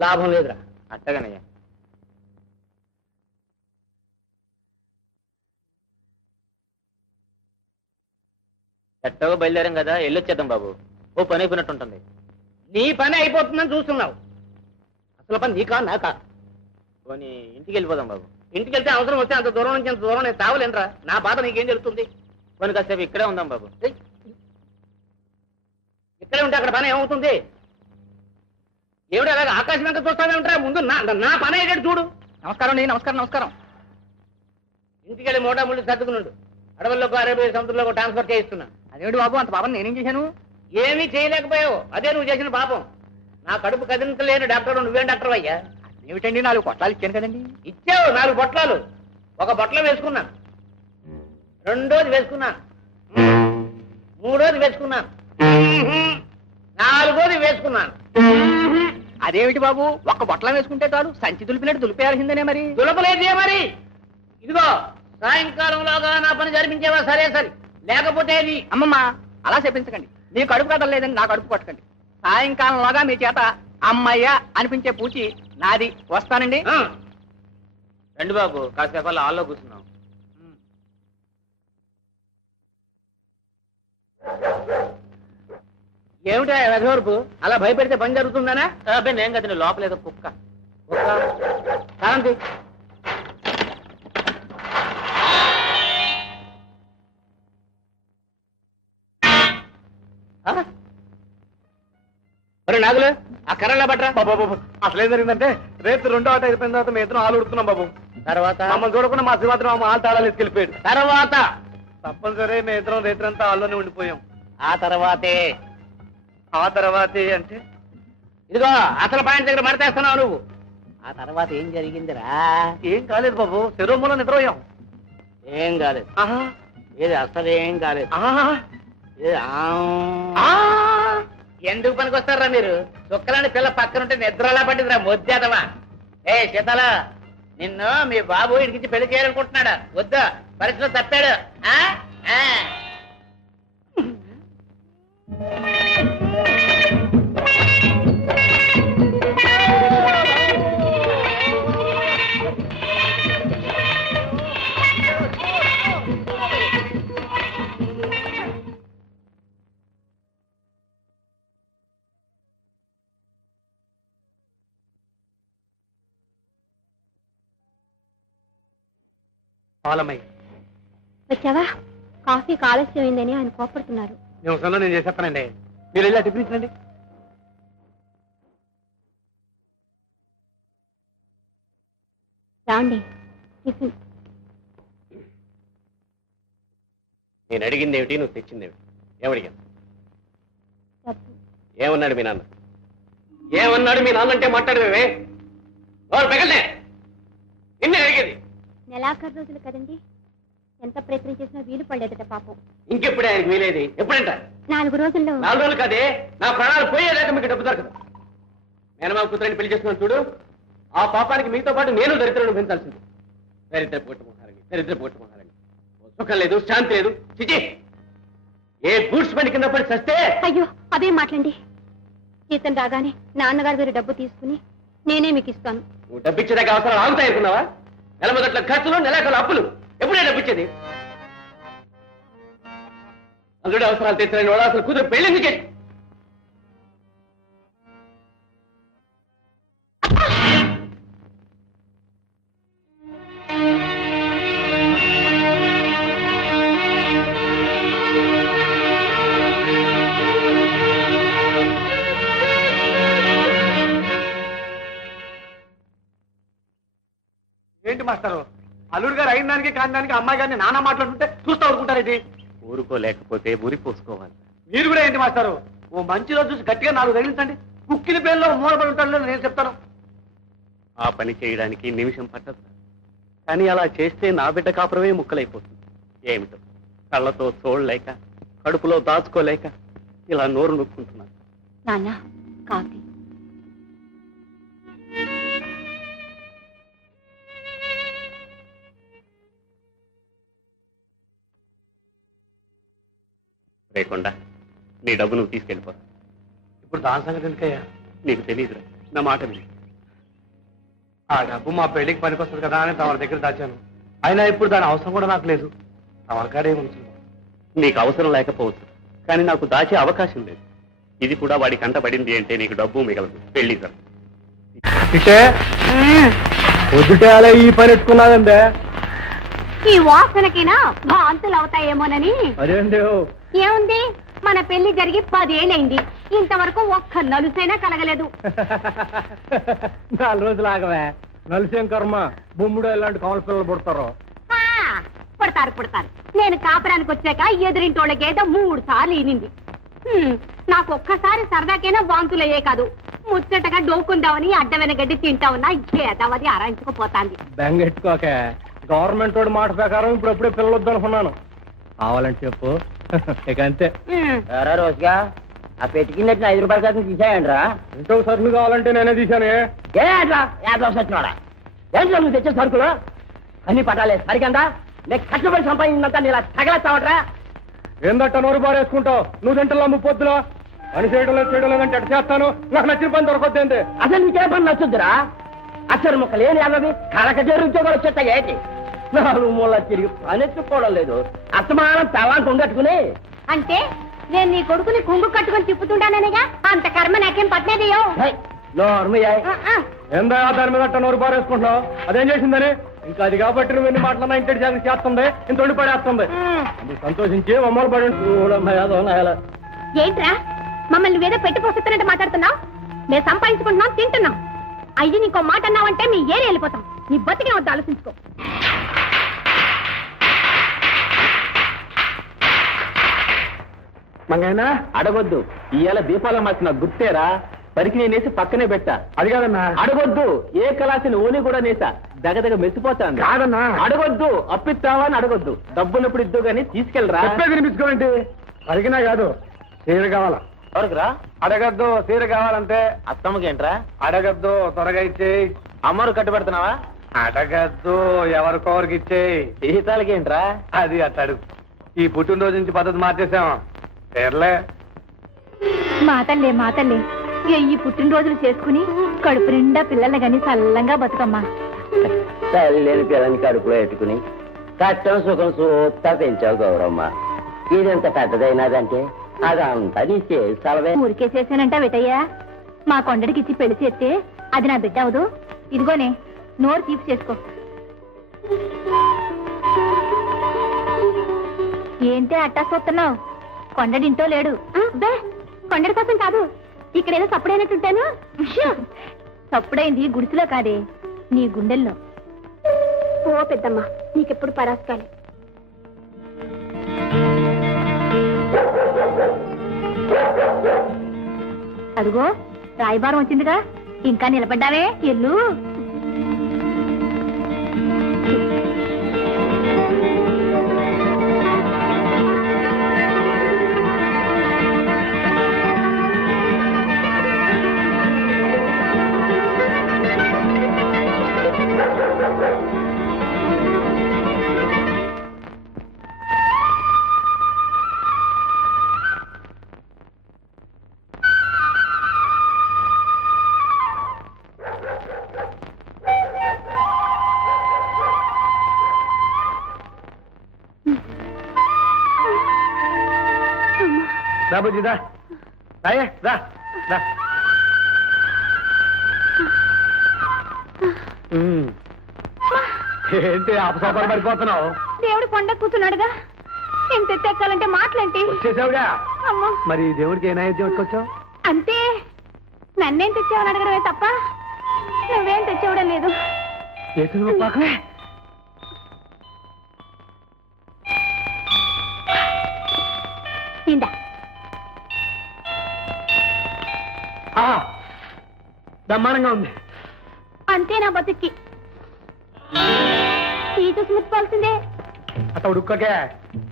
లాభం లేదురా. అట్టగనయ్యా. ఎట్టగో బయలుదేరాం కదా, వెళ్ళొచ్చేద్దాం బాబు. ఓ పని అయిపోయినట్టుంటుంది. నీ పని అయిపోతుందని చూస్తున్నావు. అసలు పని నీకా నాకా? పోనీ ఇంటికి వెళ్ళిపోదాం బాబు. ఇంటికి వెళ్తే అవసరం వస్తే అంత దూరం నుంచి అంత దూరం నేను తావలేనరా. నా బాధ నీకేం జరుగుతుంది? పోనీ కాసేపు ఇక్కడే ఉందాం బాబు. ఇక్కడే ఉంటే అక్కడ పని ఏమవుతుంది? ఏమిటి అలాగే ఆకాశం వెంక చూస్తావేంటారా? ముందు నా పని అయ్యేటట్టు చూడు. నమస్కారం అండి. నమస్కారం నమస్కారం. ఇంటికి వెళ్ళి మోటా ముళ్ళు సర్దుకున్నాడు. అడవుల్లోకి అరేబియా సముద్రంలోకి ట్రాన్స్ఫర్ చేయిస్తున్నా. అదేమిటి బాబు, అంత పాపం నేనేం చేశాను? ఏమీ చేయలేకపోయావు. అదే నువ్వు చేసిన పాపం. నా కడుపు కదిలించలేని డాక్టర్ నువ్వేం డాక్టర్ అయ్యా? ఏమిటండి, 4 పొట్లాలు ఇచ్చాను కదండి. ఇచ్చావు 4 బొట్లాలు. ఒక బొట్లో వేసుకున్నాను, రెండోది వేసుకున్నాను, మూడోది వేసుకున్నాను, నాలుగోది వేసుకున్నాను. అదేమిటి బాబు, ఒక్క బొట్ల వేసుకుంటే చాలు, సంచి దులిపినట్టు దులిపేయాల్సిందేనే మరి. దులపలేదే మరి. ఇదిగో సాయంకాలంలోగా నా పని జరిపించేవా? సరే సరే, లేకపోతే అది. అమ్మమ్మ, అలా చెప్పించకండి. మీ కడుపు కథలు లేదని నా కడుపు కొట్టకండి. సాయంకాలంలోగా మీ చేత అమ్మయ్య అనిపించే పూచి నాది. వస్తానండి. రండి బాబు, కాసేపు అలా హాల్లో కూర్చున్నాం. ఏమిటా వెధవరపు? అలా భయపెడితే పని జరుగుతుందనా? అబ్బాయి నేను కదా, లోపల ఏదో కుక్క. కారంతి మరి నాగులు ఆ కర్రలా పట్రా. బాబు అసలు ఏం జరిగిందంటే, రేపు 2వ ఆట అయిపోయిన తర్వాత మేము ఇద్దరం ఆలు ఉడుతున్నాం బాబు. తర్వాత మమ్మల్ని చూడకుండా మా శివాత్రి మామ ఆలు తాళాలు ఎత్తుకెళ్ళిపోయాడు. తర్వాత తప్పనిసరి మేము ఇద్దరం రేత్రంతా ఆల్లోనే ఉండిపోయాం. ఆ తర్వాతే ఆ తర్వాతే అంటే, ఇదిగో అసలు పాయింట్ దగ్గర మడతేస్తున్నావు నువ్వు. ఆ తర్వాత ఏం జరిగిందిరా? ఏం కాలేదు బాబు, చెరువు మూల నిద్రపోయాం. ఏం కాలేదు. ఆహా ఏది అసలు ఏం కాలేదు. ఆహా ఏది ఎందుకు పనికొస్తారా మీరు? చుక్కలాంటి పిల్ల పక్కనుంటే నిద్రలా పట్టిందిరా మొద్దేదవా. ఏ శీతల, నిన్ను మీ బాబు ఇడికించి పెళ్లి చేయాలనుకుంటున్నాడా? వద్దా, పరిస్థితిలో తప్పాడు. వచ్చావా? కాఫీ ఆలస్యమైందని ఆయన కోపడుతున్నారు. నేను చేసేస్తానండి, మీరు వెళ్ళి టిఫిన్ ఇచ్చండి. రాండి టిఫిన్. నేను అడిగింది ఏమిటి, నువ్వు తెచ్చిందేమిటి? ఏమడిగాను? డబ్బు. ఏమన్నాడు మీ నాన్న? ఏమన్నాడు మీ నాన్న అంటే మాట్లాడమే పెగలే. నిన్నే అడిగేది. నెలాఖరు రోజులు కదండి, ఎంత ప్రయత్నం చేసినా వీలు పడలేదట పాపం. ఇంకెప్పుడే ఆయనకు వీలేది? ఎప్పుడంట? 4 రోజుల్లో. 4 రోజులు కాదే, నా ప్రాణాలు పోయేదాకా మీకు డబ్బు దొరకదు. మేనమా కూతురని పెళ్లి చేసుకున్నాను చూడు, ఆ పాపానికి మీతో పాటు నేను దరిద్రం పెంచాల్సింది. దరిద్ర పోట్టుమోహాలని సుఖం లేదు, శాంతి లేదు. చిచి, ఏ బూట్స్ పని కింద పడి చస్తే. అయ్యో అదే మాట్లాడి. జీతం రాగానే నాన్నగారు మీరు డబ్బు తీసుకుని నేనే మీకు ఇస్తాను. నువ్వు డబ్బిచ్చేదాకా అవసరాలు ఆగుతాయనుకున్నావా? నెల మొదట్ల ఖర్చులు, నెలాఖరుల అప్పులు. ఎప్పుడే డబ్బిచ్చేది? అందులో అవసరాలు తెచ్చిన వాడు అసలు కూతురు పెళ్లి చేసి. ఏంటి మాస్టారు, అల్లుడు గారు అయిన దానికి కాని దానికి అమ్మాయి గారిని నానా మాట్లాడుతుంటే చూస్తూ ఊరుకుంటారేంటి? ఊరుకోలేకపోతే ఊరిపోసుకోవాలి. మీరు కూడా ఏంటి మాస్టారు, ఓ మంచి రోజు చూసి గట్టిగా 4 తగిలించండి. కుక్కిన పేర్లో మూలపడి ఉంటాడు నేను చెప్తాను. ఆ పని చేయడానికి నిమిషం పట్టదు, కానీ అలా చేస్తే నా బిడ్డ కాపురమే ముక్కలైపోతుంది. ఏమిటో కళ్ళతో చూడలేక, కడుపులో దాచుకోలేక ఇలా నోరు నొక్కుంటున్నాను. నాన్న కాఫీ. లేకుండా నీ డబ్బు నువ్వు తీసుకెళ్ళిపో. ఇప్పుడు దాని సంగతి ఎందుకయ్యా? నీకు తెలియదురా, నా మాట విని ఆ డబ్బు మా పెళ్లికి పనికొస్తుంది కదా అని తమ దగ్గర దాచాను. అయినా ఇప్పుడు దాని అవసరం కూడా నాకు లేదు. తమకాడే ఉంచు. నీకు అవసరం లేకపోవచ్చు, కానీ నాకు దాచే అవకాశం లేదు. ఇది కూడా వాడి కంట పడింది అంటే నీకు డబ్బు మిగలదు. పెళ్లి సార్ పొద్దుటే అలా ఈ పని ఎట్టుకున్నాదంటే ఈ వాసనకినా వాంతులు అవుతాయేమోనని. అదేంటి ఏముంది, మన పెళ్లి జరిగి 10 ఏళ్ళైంది, ఇంతవరకు ఒక్క నలుసైనా కలగలేదు. 4 రోజులు ఆగవే. నలిసేం కర్మ, బొమ్ముడు ఇలాంటి కామల పిల్లలు పుడతారు. ఆ, పుడతారు. నేను కాపురానికి వచ్చాక ఎదురింటోళ్ళ గేద 3 సార్లు ఈనింది. నాకు ఒక్కసారి సరదాకైనా వాంతులయ్యే కాదు, ముచ్చటగా డోకుందామని అడ్డమైన గడ్డి తింటా ఉన్నా గేదవది ఆరాయించుకుపోతాంది. బెంగెట్టుకోక, గవర్నమెంట్ వాడి మాట ప్రకారం ఇప్పుడెప్పుడే పిల్లలు వద్దనుకున్నాను. కావాలని చెప్పు. ఇక అంతే. రోజుగా ఆ పెట్టుకున్నట్టు 5 రూపాయల శాతం తీసేయండి రా. ఇంకో సరుకులు కావాలంటే నేనే తీశాను. ఏ అట్లా 50 వచ్చినాడా? ఏంటో నువ్వు తెచ్చే సరుకులు అన్ని పట్టాలే సరికందా? నేను కష్టపడి సంపాదించినంత నీలా తగలేస్తావట్రా? ఏందట్ట నోరు బారేసుకుంటావు? నువ్వు తింటలా ముప్పొద్దులో పని చేయడం లేదంటే ఎట్ట చేస్తాను? నాకు నచ్చిన పని దొరకొద్దేంది? అసలు నీకే పని నచ్చుద్దురా? అసలు మొక్కలు ఏం అన్నది కడకచేరు ఉద్యోగాలు వచ్చేస్తాయి ఏంటి? 4 మూల తిరిగి పనెత్తుకోవడం లేదు, అసమానం తలాంటి ఉండట్టుకుని. అంటే నేను నీ కొడుకుని కుంగు కట్టుకుని తిప్పుతుంటాననేగా, అంత కర్మ నాకేం పట్టనేదియో. ఏందా దాని మీద అట్ట నోరు బారేసుకుంటావు? అదేం చేసిందని? ఇంకా అది కాబట్టి నువ్వు ఎన్ని మాటలన్నా ఇంటి జాగ్రత్త చేస్తుంది, ఇంత ఉండి పడేస్తుంది. అది సంతోషించి మమ్మల్ని పడి ఏంట్రా మమ్మల్ని నువ్వేదో పెట్టి పోస్తున్నట్టు మాట్లాడుతున్నావు? మేము సంపాదించుకుంటున్నాం, తింటున్నాం. అయ్యి నీకో మాట అన్నావంటే మీ ఏరి వెళ్ళిపోతాం. నీ బతికి వద్ద ఆలోచించుకో. మంగైనా అడగొద్దు. ఇవాళ దీపాల మార్చిన గుర్తేరా? పరికి నేనేసి పక్కనే పెట్టా. అది కాదన్నా. అడగొద్దు. ఏ కళాసిని ఓని కూడా నేసా. దగదగ మెచ్చిపోతాను. కాదన్నా. అడగొద్దు. అప్పిస్తావా అని అడగొద్దు. డబ్బున్నప్పుడు ఇద్దు గానీ తీసుకెళ్ళరా. వినిపించుకోండి. అడిగినా కాదు, చీర కావాలా? ఎవరికిరా? అడగద్దు, చీర కావాలంటే. అత్తమ్మకేంట్రా? అడగద్దు, త్వరగా ఇచ్చేయి. అమ్మరు కట్టుబెడుతున్నావా? అడగద్దు, ఎవరికొవరికి ఇచ్చేయి. జీతాలకేంట్రా? అది అట్టాడు. ఈ పుట్టినరోజు నుంచి పద్ధతి మార్చేసాం. చీరలే. మాతల్లే ఈ పుట్టినరోజులు చేసుకుని కడుపు నిండా పిల్లల్ని గాని చల్లంగా బతుకమ్మా. తల్లిని పిల్లని కడుపులో ఎట్టుకుని కష్టం సుఖం సూక్తా పెంచావు గౌరమ్మ. ఇదెంత పెద్దదైనదంటే అదంతా నీ చేసలవే. ఊరికే చేశానంట విటయ్యా. మా కొండడికి ఇచ్చి పెళ్లి చేస్తే అది నా బిడ్డ అవదు. ఇదిగోనే నోరు తీపి చేసుకో. ఏంటే అట్టా చూస్తున్నావు? కొండడింటో లేడు. కొండడి కోసం కాదు, ఇక్కడేదో సప్పుడైనట్టుంటాను. సప్పుడైంది గుడిసెలో కాదే, నీ గుండెల్లో. ఓ పెద్దమ్మ, నీకెప్పుడు పరాస్కాలి. అదిగో రాయబారం వచ్చిందిగా, ఇంకా నిలబడ్డావే? ఎల్లు. బుజ్జిదా రా. ఏంటి అపసోపాలు పడిపోతున్నావు? దేవుడు కొండ కూర్చున్నాడుగా, ఎంత ఎత్తెక్కాలంటే మాటలేంటి? వచ్చేసావుగా. అమ్మో, మరి దేవుడికి ఏ నైవేద్యం వచ్చావు? అంతే. నన్నేం తెచ్చావని అడగడమే తప్ప నువ్వేం తెచ్చేవడం లేదు. ఇందా బ్రహ్మాండంగా ఉంది. అంతే నా బతుక్కి. చూసి ముట్టుకోవాల్సిందే. అట్లా ఉడుక్కకే,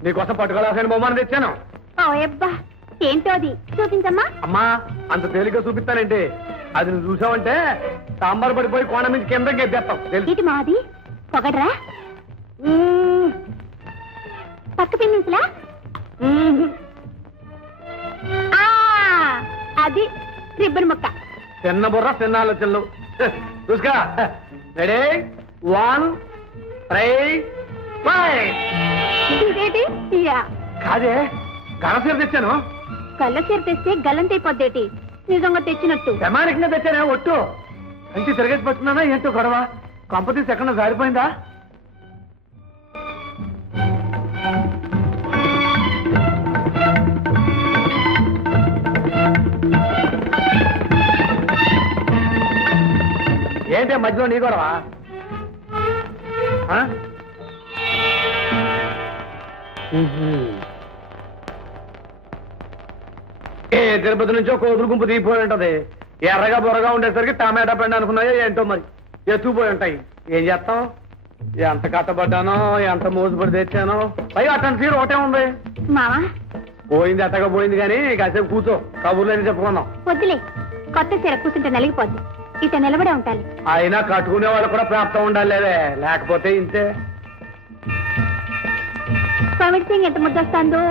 నీకోసం పట్టుకోవాల్సిన బహుమానం తెచ్చాను. ఓయబ్బా, ఏంటో అది చూపించమ్మా. అమ్మా, అంత తేలిగ్గా చూపిస్తానండి. అది నువ్వు చూసావంటే సాంబార్ పడిపోయి కోణ నుంచి కింద గెప్పేస్తాం. ఇటు మాది పొగడ్రా. పక్క పిన్నించలా? అది రిబ్బన్ ముక్క. చిన్న బుర్ర చిన్న ఆలోచనలు. చూసుకా, రెడీ 1 3 5 ఇదేంటి యా కాదే గణసీర తెచ్చాను కళ్ళ చీర తెస్తే గల్లంతైపోద్దేటి నిజంగా తెచ్చినట్టు ప్రమాణికంగా తెచ్చానే ఒట్టు కంటి తిరగేసి పట్టుకున్నానా ఏంటో గొడవ కంపతీసి ఎక్కడ జారిపోయిందా ఏంటే మధ్యలో నీ గొడవ ఏ తిరుపతి నుంచో కోతులు గుంపు దిగిపోయి ఉంటది ఎర్రగా బొరగా ఉండేసరికి టమాటా పండు అనుకున్నాయో ఏంటో మరి ఎత్తుకుపోయి ఉంటాయి ఏం చేస్తాం ఎంత కట్టబడ్డానో ఎంత మోసపడి తెచ్చానో పైగా అట్టంటి తీరు ఒకటే ఉంది మావా పోయింది అట్టగా పోయింది కానీ కాసేపు కూర్చో కబుర్లేని చెప్పుకున్నాం వద్దులే కొత్త చీర కూర్చుంటే నలిగిపోద్ది ఇట నిలబడే ఉంటాలి అయినా కట్టుకునే వాళ్ళు కూడా ప్రాప్తం ఉండాలి లేకపోతే ఇంతే కమిట్ సింగ్ ఎంత ముద్దొస్తాందో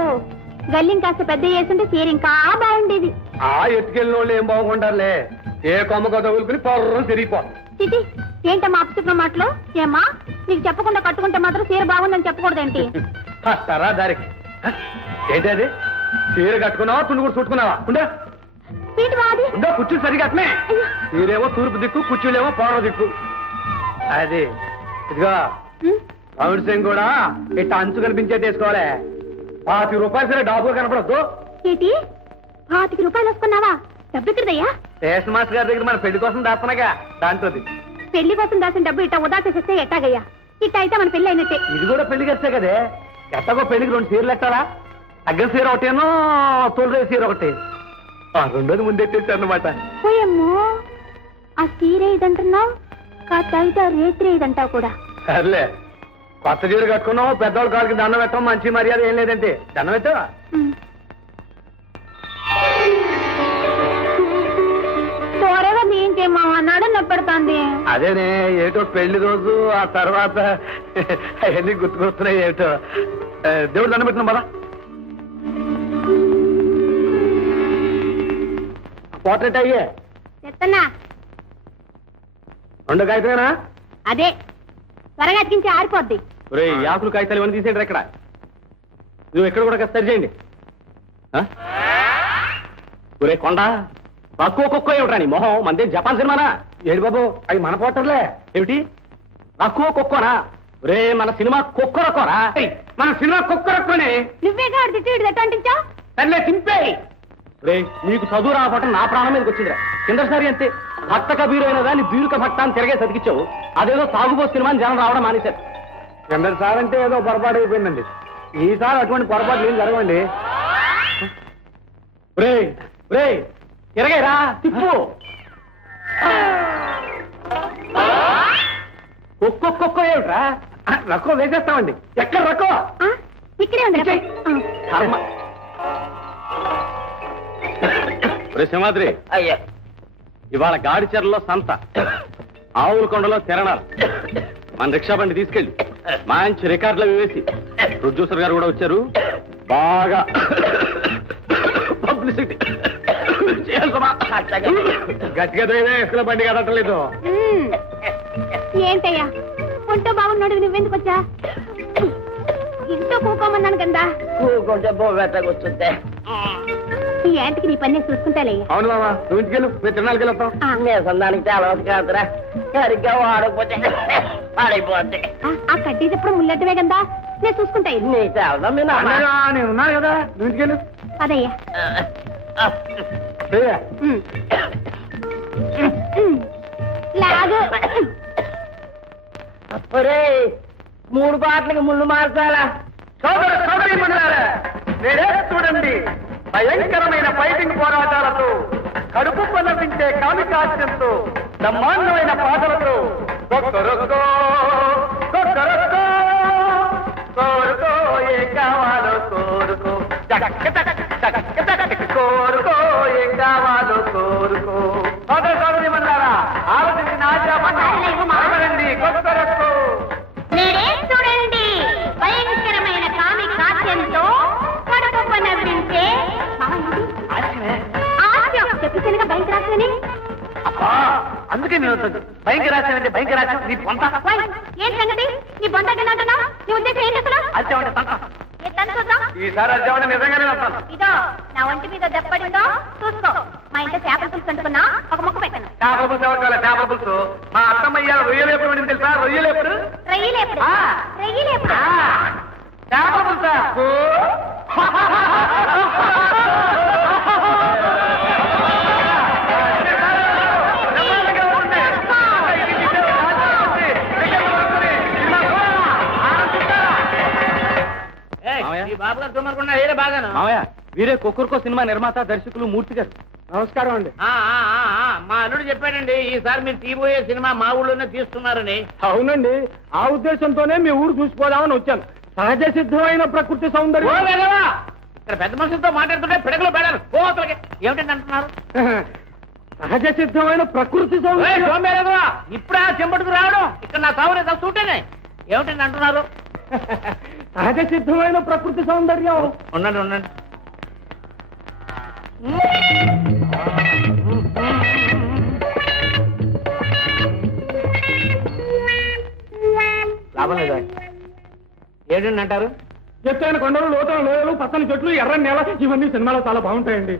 గల్లిం కాస్త పెద్ద చేస్తుంటే చీర ఇంకా బాగుండేది ఆ ఎత్తుకెళ్ళిన వాళ్ళు ఏం బాగుంటారులే ఏ కొమ్మకో తగులుకుని పొర్రం తిరిగిపోతుంది చిటి ఏంటమ్మా అప్పు మాటలు ఏమ్మా నీకు చెప్పకుండా కట్టుకుంటే మాత్రం చీర బాగుందని చెప్పకూడదేంటి వస్తారా దారికి ఏంటి అది చీర కట్టుకున్నావా తుండు కూడా చుట్టుకున్నావా ఉండే వీటి వాది ఉందో కుర్చీ సరిగా అట్నే చీరేమో తూర్పు దిక్కు కుర్చీలేమో పౌర దిక్కు అది ఇదిగో కమిట్ సింగ్ కూడా ఇట్లా అంచు కనిపించేది వేసుకోవాలి 50 రూపాయలు సరే డాబుగా కనపడద్దు ఏంటి 25 రూపాయలు వస్తున్నావా డబ్బు ఇక్కడదయ్యా స్టేషన్ మాస్టర్ గారి దగ్గర మన పెళ్లి కోసం దాస్తున్నాగా దాంతో పెళ్లి కోసం దాసిన డబ్బు ఇట్ట ఉదా చేసేస్తే ఎట్టాగయ్యా ఇట్ట అయితే మన పెళ్లి అయినట్టే ఇది కూడా పెళ్లికి వస్తే కదే ఎట్టగో పెళ్లికి 2 చీరలు ఎట్టాలా తగ్గ చీర ఒకటేనో తొలి చీర ఒకటి రెండోది ముందెట్టేసి అన్నమాట పోయమ్మో ఆ చీర ఇదంటున్నావు కాస్త అయితే రేత్రి ఇదంటావు కూడా సర్లే కొత్త చీర కట్టుకున్నావు పెద్దవాళ్ళ కాళ్ళకి దండం పెట్టడం మంచి మర్యాద ఏం లేదంటే దండం పెట్టావా త్వరగా నీకేమో అన్నాడు నొప్పెడుతోంది అదేనే ఏటో పెళ్లి రోజు ఆ తర్వాత అవన్నీ గుర్తుకొస్తున్నాయి ఏటో దేవుడు దండం పెట్టినాం కదా పోర్ట్రేట్ అయ్యే చెత్తన్నా 2 కాగితమేనా అదే త్వరగా అతికించి ఆరిపోద్ది ఒరే ఆకులు కాగితాలు ఇవన్నీ తీసేయండి ఎక్కడ నువ్వు ఎక్కడ కూడా సరి చేయండి ఒరే కొండ తక్కువ కుక్క ఏమిట్రా నీ మొహం మందే జపాన్ సినిమానా ఏడు బాబు అవి మన పోటర్లే ఏమిటి తక్కువ కుక్కనా ఒరే మన సినిమా కుక్కరకోరా మన సినిమా కుక్కరకోనే నువ్వేగా తిట్టి ఎట్టంటించావు సర్లే చింపే రే నీకు చదువు రావటం నా ప్రాణం మీదకి వచ్చిందిరా కిందసారి అంతే భక్త కబీరు అయిన దాన్ని బీరుక భక్త అని తిరగే సతికిచ్చావు అదేదో సాగుబో సినిమాని జనం రావడం మానేశారు కిందసారి అంటే ఏదో పొరపాటు అయిపోయిందండి ఈసారి అటువంటి పొరపాట్లు ఏం జరగండి రే రే తిరగేరా తిప్పు ఒక్కొక్క ఏమిట్రా రక్కో వేసేస్తామండి ఎక్కడ రక్కో ఇక్కడే ఉంది కర్మ సింహాద్రి అయ్యా ఇవాళ గాడిచెరలో సంత ఆవుల కొండలో తిరణాలు మన రిక్షా బండి తీసుకెళ్ళి మంచి రికార్డులు వేసి ప్రొడ్యూసర్ గారు కూడా వచ్చారు బాగా పబ్లిసిటీ గట్టిగా ఎస్కుల బండి కదటలేదు ఏంటయ్యా ఒంటో బాగున్నాడు నువ్వెందుకు వచ్చా ఇంట్లో కూకోమన్నాను కదా కూకుంటే బోబెట్టకొచ్చుంటే ఈ యాంటికి నీ పని చూసుకుంటాలే అవును మామా నువ్వు ఇంటికెళ్ళు మేము తిరణాలకి వెళ్తాం నేసందానికి చాలా కాదురా సరిగ్గా వాడకపోతే పాడైపోద్ది ఆ కడ్డీ చెప్పడం ముల్లెట్టమే కదా నేను చూసుకుంటా ఇది. నీ చాలా మీ నేను ఉన్నాను కదా నువ్వు ఇంటికెళ్ళు అదయ్యా చెయ్యా. లాగు ఒరే 3 పాటలకి ముళ్ళు మార్చాలా సోదరి మండలారా నేడే చూడండి భయంకరమైన ఫైటింగ్ పోరాటాలతో కడుపు పలపించే కామికాస్యంతో బ్రహ్మాండమైన పాటలతో కొక్కరొక్కో కొక్కరొక్కో కోరుకో ఏం కావాలో కోరుకో కోరుకో ఏం కావాలో కోరుకో సోదరి మండలారా ఆలోచించి నాచరండి కొక్కరొక్కో నేడే చూడండి భయంకరమైన కామి కాస్యంతో కడుపు నవ్వించే హాస్యం చెప్పినగా భయంకరాస్యని అందుకే నేను భయంకరాశం అంటే భయంకరాశం నీ పొంత ఏం సంగతి నీ బొందకంటున్నా నీ ఉద్దేశం ఏంటి అసలు ఈసారి అర్జామంటే నిజంగానే అంటాను. ఇదో నా ఒంటి మీద దెబ్బడిందో చూసుకో. మా ఇంట్లో చేపల పులుసు అంటుకున్నా ఒక మొక్క పెట్టాను. చేపల పులుసు ఎవరు చేపల పులుసు మా అత్తమ్మయ్య రొయ్యలేపుడు వండింది తెలుసా? రొయ్యలేపుడు రొయ్యలేపుడు రొయ్యలేపుడు చేపల పులుసా బాబు గారు తుమ్మరుకున్నా ఏరే బాగాను. మామయ్య వీరే కుక్కర్కో సినిమా నిర్మాత దర్శకులు మూర్తి గారు. నమస్కారం అండి. మా అల్లుడు చెప్పాడండి ఈసారి మీరు తీయబోయే సినిమా మా ఊళ్ళోనే తీస్తున్నారని. అవునండి, ఆ ఉద్దేశంతోనే మీ ఊరు చూసిపోదామని వచ్చాను. సహజ సిద్ధమైన ప్రకృతి సౌందర్యం. ఇక్కడ పెద్ద మనుషులతో మాట్లాడుతుంటే పిడకలు పెడారు కోతలకి ఏమిటండి అంటున్నారు? సహజ సిద్ధమైన ప్రకృతి సౌందర్యం. ఇప్పుడా చెంబడుకు రావడం ఇక్కడ నా సౌర్య చూటేనే ఏమిటండి అంటున్నారు? సహజ సిద్ధమైన ప్రకృతి సౌందర్యం. ఉండండి ఉండండి. లాభం లేదా? ఏంటండి అంటారు? ఎత్తైన కొండలు, లోతైన లోయలు, పచ్చని చెట్లు, ఎర్రని నేల ఇవన్నీ సినిమాలో చాలా బాగుంటాయండి.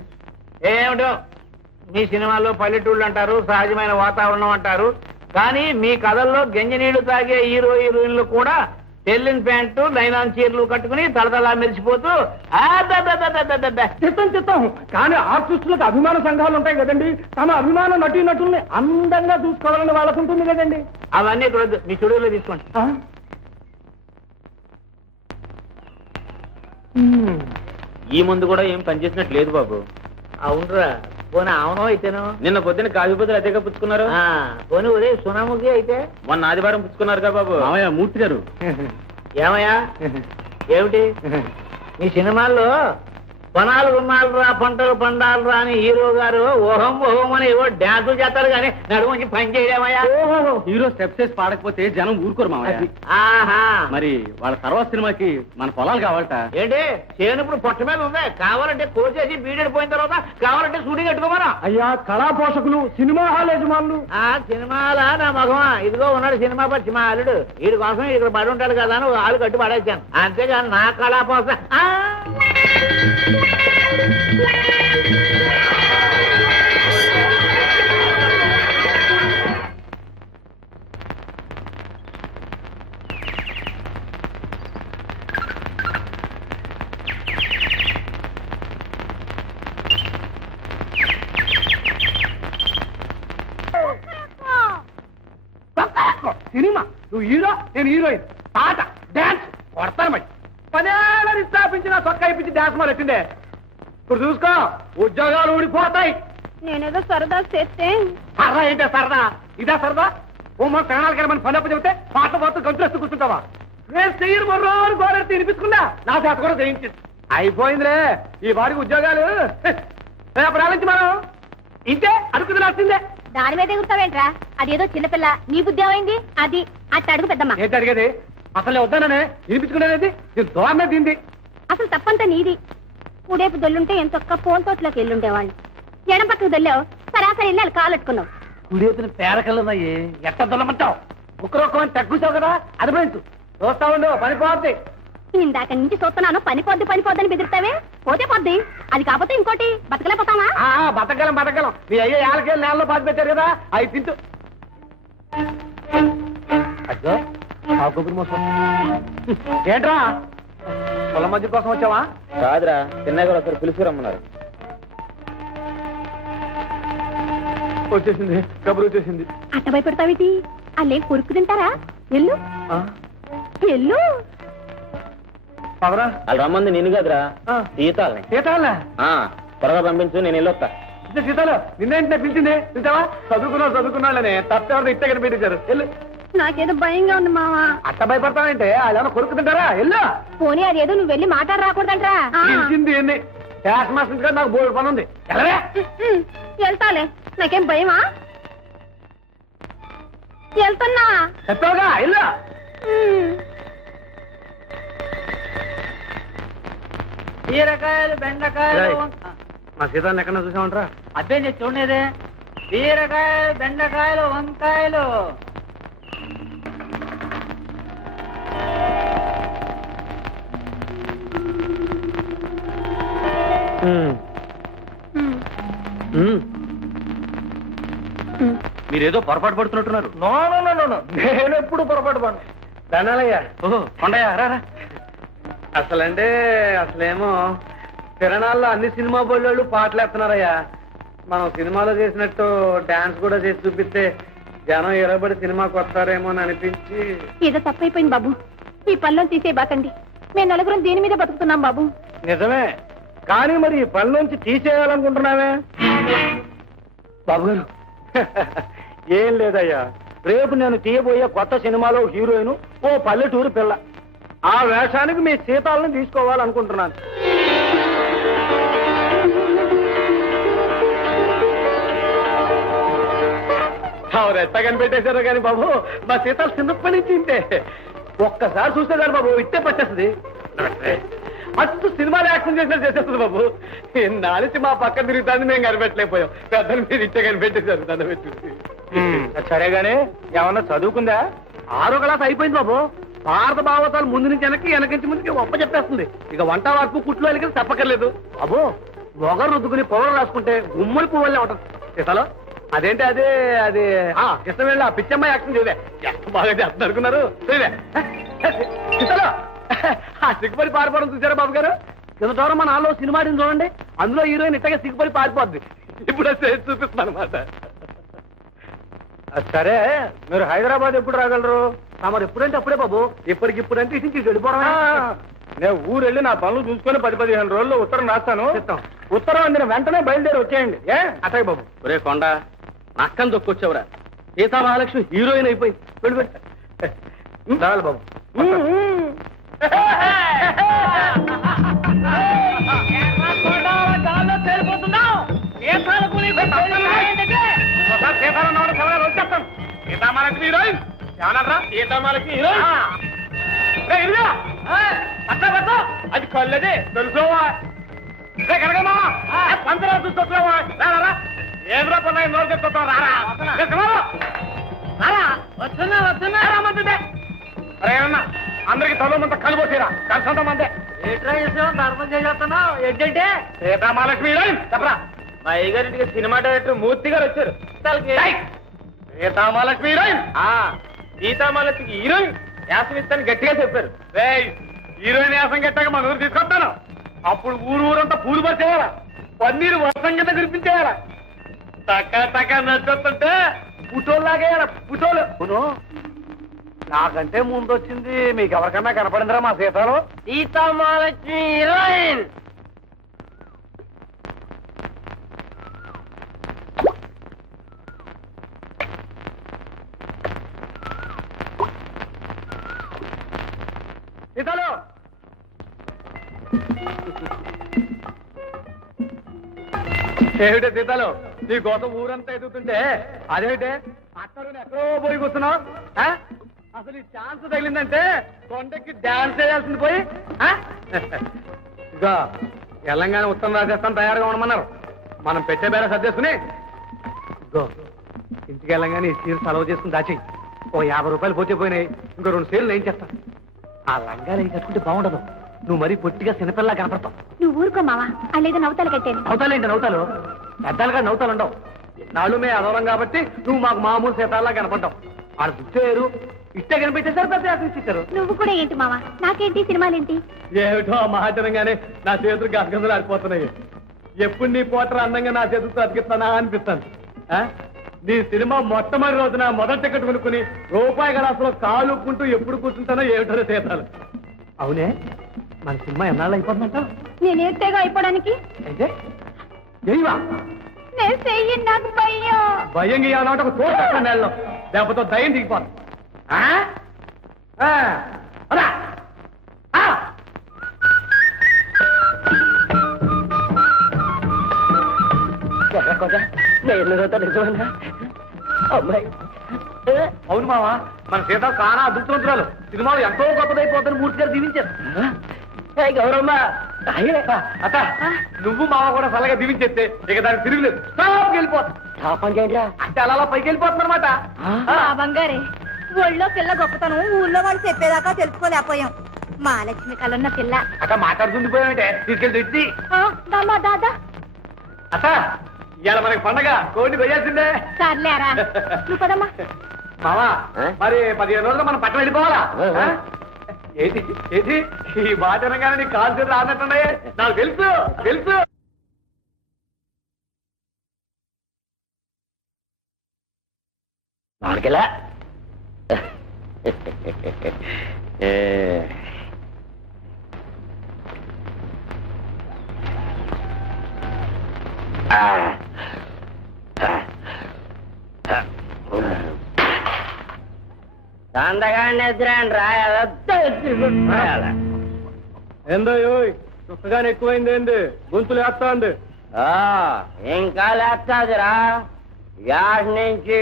ఏమిటో మీ సినిమాల్లో పల్లెటూళ్ళు అంటారు, సహజమైన వాతావరణం అంటారు, కానీ మీ కథల్లో గంజినీళ్లు తాగే హీరోయిన్లు కూడా తెల్లిన ప్యాంటు లైనాన్ చీరలు కట్టుకుని తలతలా మెరిసిపోతూ చిత్తం చిత్తం. కానీ ఆర్టిస్టులకు అభిమాన సంఘాలు ఉంటాయి కదండి. తమ అభిమాన నటీనటుల్ని అందంగా చూసుకోవాలని వాళ్ళకు ఉంటుంది కదండి. అవన్నీ ఇక్కడ మీ స్టూడియోలో తీసుకోండి. ఈ ముందు కూడా ఏం పనిచేసినట్టు లేదు బాబు. అవునరా, పోనీ అవునో అయితేను. నిన్న పొద్దున్న కాజుపతులు అదేగా పుచ్చుకున్నారు. పోనీ ఉదయం సునాముఖి అయితే మొన్న ఆదివారం పుచ్చుకున్నారుగా బాబు. మామయ్య మూర్తి గారు. ఏమయ్యా ఏమిటి మీ సినిమాల్లో వనాలు ఉన్నాలురా పంటలు పండాలురా అని హీరో గారు ఓహం ఓహం అని ఏవో డ్యాన్సులు చేస్తారు కానీ నడుముంచి పని చేయడమయ్యా. హీరో స్టెప్స్ వేసి పాడకపోతే జనం ఊరుకోరు మామయ్య. ఆహా, మరి వాళ్ళ తర్వాత సినిమాకి మన పొలాలు కావాలట. ఏంటి చేను ఇప్పుడు పొట్ట మీద ఉంది, కావాలంటే కోసేసి బీడెడిపోయిన తర్వాత కావాలంటే షూటింగ్ కట్టుకోమరా. అయ్యా కళా పోషకులు, సినిమా హాల్ యజమానులు. సినిమాలా నా మగమా ఇదిగో ఉన్నాడు సినిమా పచ్చి మా అల్లుడు, వీడి కోసం ఇక్కడ పడి ఉంటాడు కదా అని ఆలు కట్టి పడేసాను. అంతేగాని నా కళా పోష సినిమా నువ్వు హీరో, నేను హీరోయిన్, పాట డాన్స్ కొడతాను. మరి 10 ఏళ్ళని స్థాపించిన సొక్క ఇప్పించి డాన్స్ మొదలెట్టిందే. ఇప్పుడు చూసుకో ఉద్యోగాలు ఊడిపోతాయి. నేనేదో సరదా చేస్తే సరదా ఏంటో సరదా, ఇదా సరదా? ఓ మన ప్రాణాలు కానీ మన పని అప్పు చెబితే పాట పోతూ గంతులేస్తూ కూర్చుంటావా? నేను చెయ్యను మరో గోడెత్తి తినిపించుకున్నా, నా చేత కూడా చేయించింది. అయిపోయిందిలే ఈ వారికి ఉద్యోగాలు. రేపు నుంచి మనం ఇంతే అడుగుది రాసిందే. దాని మీద ఎగురుతావేంట్రా? అదేదో చిన్నపిల్ల, నీ బుద్ధి ఏమైంది? అది అట్ట అడుగు పెద్దమ్మ. ఏంటి అడిగేది? అసలు వద్దాననే వినిపించుకునేది నేను దోరనే దీంది. అసలు తప్పంతా నీది. కూడేపు దొల్లుంటే ఎంతొక్క పోన్ తోటలోకి వెళ్ళుండేవాళ్ళు. ఎడం పక్కకు దొల్లావు, సరాసరి వెళ్ళి వాళ్ళు కాలెట్టుకున్నావు. కుడేపిన పేరకల్లన్నాయి ఎట్ట దొల్లమంటావు? ఒక్కరొక్కమని తగ్గుతావు కదా, అది పోయించు. చూస్తా ఉండు పని పోద్ది. ఇందాక నుంచి చూస్తున్నాను పనిపోద్ది పనిపోద్దని బెదిరితావే, పోతే పోద్ది. అది కాకపోతే ఇంకోటి బతకలేకపోతావా? బతకలం బతకలం. మీ అయ్యే ఏళ్ళకేళ్ళు నేలలో పాతి పెట్టారు కదా, అవి తింటూ. అయ్యో ఆ కొబ్బరి మోసం ఏంట్రా? పొలం మధ్య కోసం వచ్చావా? కాదురా, చిన్నగా ఒకరు పిలుసు రమ్మన్నారు. వచ్చేసింది, కబురు వచ్చేసింది. అట్ట భయపెడతావేటి? అల్లే కొరుకు తింటారా? ఎల్లు ఎల్లు. పవరా వాళ్ళు రమ్మంది నిన్ను కాదురా, సీతాలని. సీతాల త్వరగా పంపించు, నేను వెళ్ళొస్తా. సీతాలు నిన్నేంటే పిలిచింది చూసావా? చదువుకున్నాళ్ళనే తప్పెవరిని ఇట్టే కనిపెట్టించారు. వెళ్ళు. నాకేదో భయంగా ఉంది మావా. అట్ట భయపడతావంటే అదేమన్నా కొరుకు తింటారా? వెళ్ళు. పోనీ అదేదో నువ్వు వెళ్ళి మాట్లాడ రాకూడదంటరా? పిలిచింది ఎన్ని క్యాష్ మాస్టర్ గారు, నాకు బోర్డు పని ఉంది. వెళ్తాలే, నాకేం భయమా? వెళ్తున్నా. చెప్పావుగా వెళ్ళు. బీరకాయలు బెండకాయలు. మా సీతాన్ని ఎక్కడ చూసామంటారా? అదే నేను చూడలేదే. బీరకాయలు, బెండకాయలు, వంకాయలు. మీరేదో పొరపాటు పడుతున్నట్టున్నారు. No no no no no, నేను ఎప్పుడు పొరపాటు పడను. ధనాలయ్యా, ఓహో కొండయ్య రా. అసలేమో తిరణాల్లో అన్ని సినిమా బోళ్ళు పాటలు వేస్తున్నారయ్యా. మనం సినిమాలో చేసినట్టు డాన్స్ కూడా చేసి చూపిస్తే జనం ఎరబడి సినిమాకి వస్తారేమో అని అనిపించి. ఏదో తప్పైపోయింది బాబు, ఈ పనులను తీసేయబాకండి. మేము నలుగురం దీని మీద బతుకుతున్నాం బాబు. నిజమే, కానీ మరి ఈ పని నుంచి తీసేయాలనుకుంటున్నావే బాబు గారు? ఏం లేదయ్యా, రేపు నేను తీయబోయే కొత్త సినిమాలో హీరోయిన్ ఓ పల్లెటూరు పిల్ల. ఆ వేషానికి మీ సీతాలను తీసుకోవాలనుకుంటున్నాను. ఎట్ట కనిపెట్టేశారో కానీ బాబు, మా సీతాలు చిన్నప్పటి నుంచి ఇంతే. ఒక్కసారి చూస్తే కానీ బాబు ఇట్టే పట్టేస్తుంది. మస్తు సినిమాలు యాక్షన్ చేసినట్టు చేసేస్తుంది బాబు. నాలిసి మా పక్కన తిరుగుతాన్ని మేము కనిపెట్టలేకపోయాం. పెద్దలు మీరు ఇట్టే కనిపెట్టేశారు దాన్ని పెట్టి. సరేగానే ఏమన్నా చదువుకుందా? 6వ క్లాస్ అయిపోయింది బాబు. భారత భావతాలు ముందు నుంచి వెనక ముందుకి ఒప్ప చెప్పేస్తుంది. ఇక వంట వరకు కుట్లు వెళ్ళి తప్పక్కర్లేదు బాబు. మొగరు రుద్దుకుని పొగలు రాసుకుంటే గుమ్మడి పువ్వులే ఉంటుంది. సీతాలో అదేంటి అదే అది ఇష్టం వెళ్ళి ఆ పిచ్చమ్మ యాక్షన్ చేయలే. ఎంత బాగా చేస్తుంది అనుకున్నారు. సీతాలో ఆ సిగ్గుపడి పారిపోవడం చూసారా బాబు గారు? కింద దూరం మన నాలో సినిమా చూడండి, అందులో హీరోయిన్ ఇట్టగా సిగ్గుపడి పారిపోద్ది. ఇప్పుడు చూపిస్తుంది అనమాట. సరే, మీరు హైదరాబాద్ ఎప్పుడు రాగలరు? మరి ఎప్పుడంటే అప్పుడే బాబు. ఇప్పటికిప్పుడంటే ఇటు నుంచి వెళ్ళిపోవడం. నేను ఊరు వెళ్ళి నా పనులు చూసుకొని 10-15 రోజుల్లో ఉత్తరం రాస్తాను. ఉత్తరం అందిన వెంటనే బయలుదేరి వచ్చేయండి. అట్టాయి బాబు. ఒరే కొండ, నక్కని దొక్కొచ్చావురా. సీతా మహాలక్ష్మి హీరోయిన్ అయిపోయింది. వెళ్ళి చాలు బాబు. సీతామహాలక్ష్మి హీరోయిన్ ఏమన్నారా? సీతామహాలక్ష్మి హీరోయిన్ అది కళ్ళదే తెలుసుకోవా? కనకమ్మా పంచరా చూసుకోవా? రారా ఏదో పన్నాయి నోరు చెప్తావు. రారా వస్తున్నా వస్తున్నా రామంటుందే. అరే ఏమన్నా అందరికి తొలమంతా కలిపోతీరా, కలిసంత మందే. ధర్మం చేస్తున్నావు ఏంటంటే? సీతామహాలక్ష్మి హీరోయిన్ చెప్పరా? మా అయ్యగారింటికి సినిమా డైరెక్టర్ మూర్తి గారు వచ్చారు. సీతామహాలక్ష్మి హీరోయిన్ సీతామహాలక్ష్మికి హీరోయిన్ యాసం ఇస్తాను గట్టిగా చెప్పారు. హీరోయిన్ యాసం గట్టాక మన ఊరు తీసుకొస్తాను. అప్పుడు ఊరంతా పూలు పరిచేయాలా, పన్నీరు వర్షం కింద కురిపించేయాలా. టక్క నచ్చుతుంటే పుటోల్లాగేయాల. పుటోలు నాకంటే ముందు వచ్చింది. మీకు ఎవరికన్నా కనపడిందిరా మా సీతాలో? సీతామహాలక్ష్మి హీరోయిన్ సీతాలో. ఏమిటే సీతాలో, నీ కోసం ఊరంతా ఎదుగుతుంటే అదేమిటే అక్కడ ఎక్కడో పోయి కూర్చున్నావు? అసలు ఈ ఛాన్స్ తగిలిందంటే కొండకి డాన్స్ చేయాల్సింది పోయి. ఇక తెలంగాణ ఉత్తరం రాజస్థాన్ తయారుగా ఉండమన్నారు. మనం పెట్టే బేర సర్దేసుకుని ఇగో ఇంటికి వెళ్ళంగానే ఈ చీర సెలవు చేసుకుని దాచి ఓ 50 రూపాయలు పోతే పోయినాయి. ఇంకో 2 చీరలు ఏం చేస్తా? ఆ లంగాలు ఏం కట్టుకుంటే బాగుండదు. నువ్వు మరీ పొట్టిగా చిన్నపిల్లలా కనపడతావు. నువ్వు ఊరుకో మావా, అల్లేదో నవ్వుతాలు కట్టాను. నవ్వుతాలేంటి? నవ్వుతాలు పెద్దలుగా నవ్వుతాలు ఉండవు. నాలుమే అదవరం కాబట్టి నువ్వు మాకు మామూలు సీతాల్లా కనపడ్డావు. ఆడ దుచ్చేరు ఇష్టే కనిపించేసారు, పెద్ద ఇచ్చారు. నువ్వు కూడా ఏంటి మావా, నాకేంటి సినిమాలేంటి? ఏమిటో మహాజనంగానే నా చేతులు గసగసలు ఆడిపోతున్నాయి. ఎప్పుడు నీ పోటర్ అందంగా నా చేతులతో అతికిస్తానా అనిపిస్తాను. నీ సినిమా మొట్టమొదటి రోజున మొదటి టికెట్ కొనుక్కుని రూపాయి గలాసులో కాలుకుంటూ ఎప్పుడు కూర్చుంటానో ఏమిటో సీతాలు. అవునే, మన సినిమా ఎన్నాళ్ళు అయిపోతుందంట? నేనేస్తేగా అయిపోవడానికి. అయితే చెయ్యవా? నేను చెయ్యి, నాకు భయం. భయం గీయాలంటే ఒక తోట నెలలో లేకపోతే దయ్యం దిగిపోను. అమ్మాయి అవును మావా, మన సీత చాలా అదృష్టవంతురాలు. సినిమాలు ఎంతో గొప్పదైపోతాను మూర్తి గారు దీవించారు. గౌరమ్మ అత్త, నువ్వు మావ కూడా సలగా దీవించేస్తే ఇక దానికి తిరుగులేదు. టాప్కి వెళ్ళిపోతుంది. అంటే అలా పైకి వెళ్ళిపోతుంది అనమాట. బంగారే ఒళ్ళో పిల్ల గొప్పతనం ఊళ్ళో వాళ్ళు చెప్పేదాకా తెలుసుకోలేకపోయాం. మహాలక్ష్మి కలన్న పిల్ల అక్క మాట్లాడుతుండిపోయామంటే తీసుకెళ్ళి తెచ్చి దాదా అక్క ఇవాళ మనకి పండగ కోడిని కొయ్యాల్సిందే. సర్లేరా నువ్వు పదమ్మా. మామా మరి 15 రోజులు మనం పట్టణం వెళ్ళిపోవాలా? ఏంటి ఏంటి ఈ మాట అనగానే నీ కాల్ చేతులు ఆడినట్టున్నాయి. నాకు తెలుసు తెలుసు. నాలుగేలా దండగానే ఎదురండి రాయాల ఏందో చుక్కగానే ఎక్కువైంది ఏంది గొంతులు వేస్తా ఉంది. ఇంకా లేస్తాదిరా యాడ్ నుంచి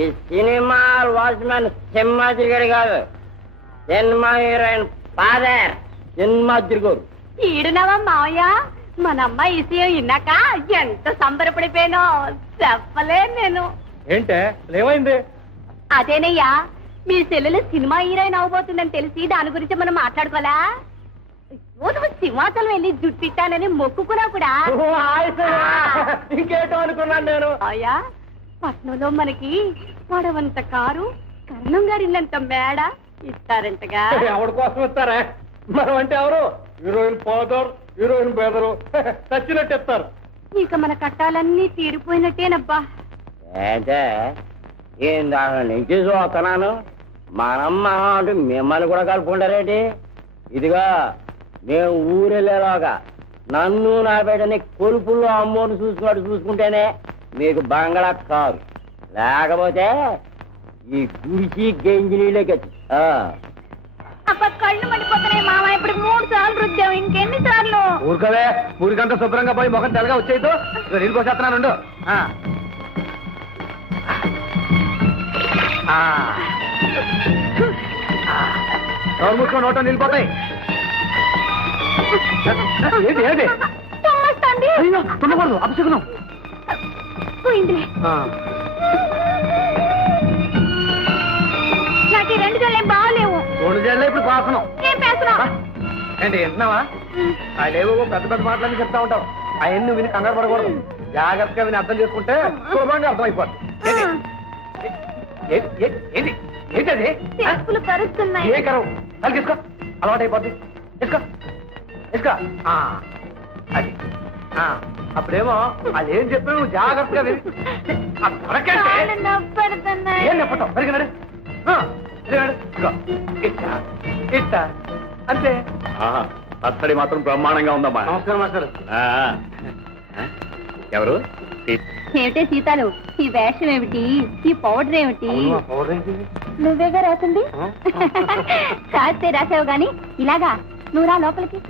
ఈ సినిమా వాచ్మెన్ సింహాద్రిగారు కాదు, సినిమా హీరోయిన్ ఫాదర్ సింహాద్రిగారు. ఈడునవా మావయ్య మన అమ్మాయి విషయం విన్నాక ఎంత సంబరపడిపోయానో చెప్పలే నేను. ఏంటే ఏమైంది? అదేనయ్యా మీ చెల్లెలు సినిమా హీరోయిన్ అవబోతుందని తెలిసి దాని గురించి మనం మాట్లాడుకోవాలా? నువ్వు సింహాచలం వెళ్ళి జుట్టిట్టానని మొక్కుకున్నా కూడా. ఇంకేటో అనుకున్నాను నేను. అయ్యా పట్నంలో మనకి పడవంత కారు కర్ణం గారి ఇల్లంత మేడ ఇస్తారంటగా. ఎవరి కోసం ఇస్తారా? మనం అంటే ఎవరు? హీరోయిన్ ఫాదర్ హీరోయిన్ బెదరు చచ్చినట్టు ఇస్తారు. ఇక మన కట్టాలన్నీ తీరిపోయినట్టేనబ్బా. అంటే ఇందాక నుంచి చూస్తున్నాను మనమ్మ అంటూ మిమ్మల్ని కూడా కలుపుకుంటారేంటి? ఇదిగా మేము ఊరెళ్ళేలాగా నన్ను నా బిడ్డని కొలుపుల్లో అమ్మోని చూసుకుంటేనే మీకు బంగళా కాదు, లేకపోతే ఈ గుడిసి గెంజి నీళ్ళకి అబ్బా కళ్ళు మండిపోతున్నాయి మామ. ఇప్పుడు 3 సార్లు రుద్దాం, ఇంకెన్ని సార్లు? ఊరికవే ఊరికంతా శుభ్రంగా పోయి ముఖం తెల్లగా వచ్చేదో నీళ్ళు పోసేస్తున్నాను. మూసుకొని నోట నిలిపోతాయి. ఏంటి ఏంటి? అయ్యో తుమ్మకూడదు, అపశకునం. పోయిందిలే. నాకు 2 జడలేం బాగలేవు. 2 జడలే ఇప్పుడు పాసనం. ఏం పేస్తున్నావు? ఏంటి వింటున్నావా? ఆయనేవో పెద్ద పెద్ద మాటలని చెప్తా ఉంటావు. అవన్నీ విని కంగారు పడకూడదు. జాగ్రత్తగా విని అర్థం చేసుకుంటే సులభంగా అర్థమైపోతుంది. ఏంటి ఏంటది? చెప్పులు కరుస్తున్నాయి. ఏ కరవు అది తీసుకో, అలవాటు అయిపోద్ది. తీసుకో తీసుకో. అది అప్పుడేమో అది ఏం చెప్పి నువ్వు జాగ్రత్తగా విని ఏం చెప్పటం పరిగినాడు ఇట్టా అంతే. అత్తడి మాత్రం బ్రహ్మాండంగా ఉందమ్మా. నమస్కారం మాస్టర్. ఎవరు? ఏమిటే సీతాలు ఈ వేషం ఏమిటి? ఈ పౌడర్ ఏమిటి? నువ్వేగా రాసింది. కాస్తే రాసావు గాని ఇలాగా నువ్వు రా లోపలికి.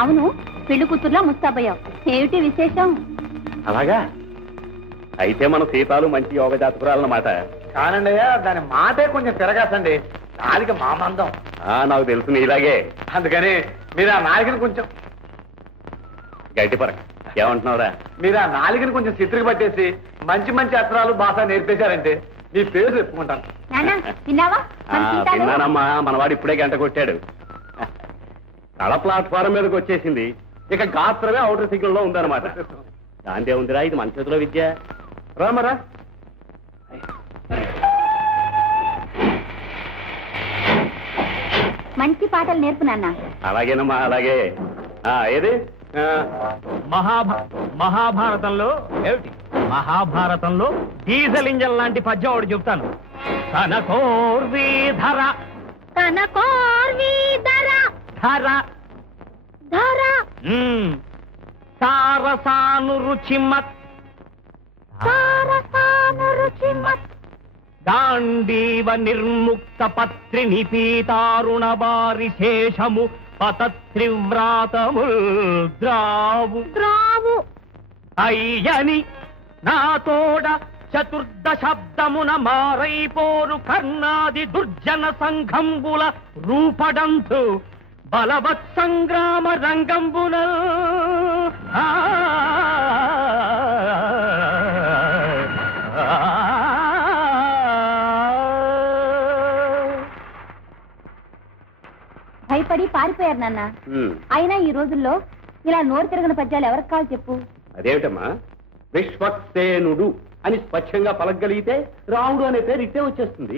అవును పెళ్లి కూతుర్లా ముస్తాబయ్యావు, ఏమిటి విశేషం? అలాగా అయితే మన సీతాలు మంచి యోగ జాతకురాలన్నమాట. కానండి దాని మాటే కొంచెం తిరగాసండి. నాలిక మామందం. నాకు తెలుసు ఇలాగే. అందుకని మీరు ఆ నాలికను కొంచెం గట్టిపరక. ఏమంటున్నావురా? మీరు ఆ నాలికను కొంచెం చిత్రికి పట్టేసి మంచి మంచి అక్షరాలు భాష నేర్పేశారంటే మీ పేరు చెప్పుకుంటాను. విన్నానమ్మా, మనవాడు ఇప్పుడే గంట కొట్టాడు. తల ప్లాట్ఫారం మీదకి వచ్చేసింది. ఇక గాత్రమే అవుటర్ సిగ్నల్ లో ఉందన్నమాట. దాంతే ఉందిరా, ఇది మన చేతిలో విద్య. రామరా మంచి పాటలు నేర్పు నాన్న. అలాగేనమ్మా అలాగే. ఏది మహాభారతంలో ఏమిటి? మహాభారతంలో డీజిల్ ఇంజన్ లాంటి పద్యం ఒకటి చెప్తాను. కనకోర్వీధర కనకోర్వీధర ధర ధర సారసాను రుచిమత్ సారసాను రుచిమత్ గాంధీవ నిర్ముక్త పత్రి నిపీతారుణ బారి శేషము పతత్రివ్రాతము ద్రావు ద్రావు అయ్యని నా తోడ చతుర్దశబ్దమున మారైపోరు కర్ణాది దుర్జన సంఘంబుల రూపడంతు బలవత్ సంగ్రామ రంగంబున భయపడి పారిపోయారు నాన్న. అయినా ఈ రోజుల్లో ఇలా నోరు తిరగని పద్యాలు ఎవరికి కావాలి చెప్పు? అదేమిటమ్మా, విశ్వక్సేనుడు అని స్వచ్ఛంగా పలకగలిగితే రాముడు అనే పేరు ఇట్టే వచ్చేస్తుంది.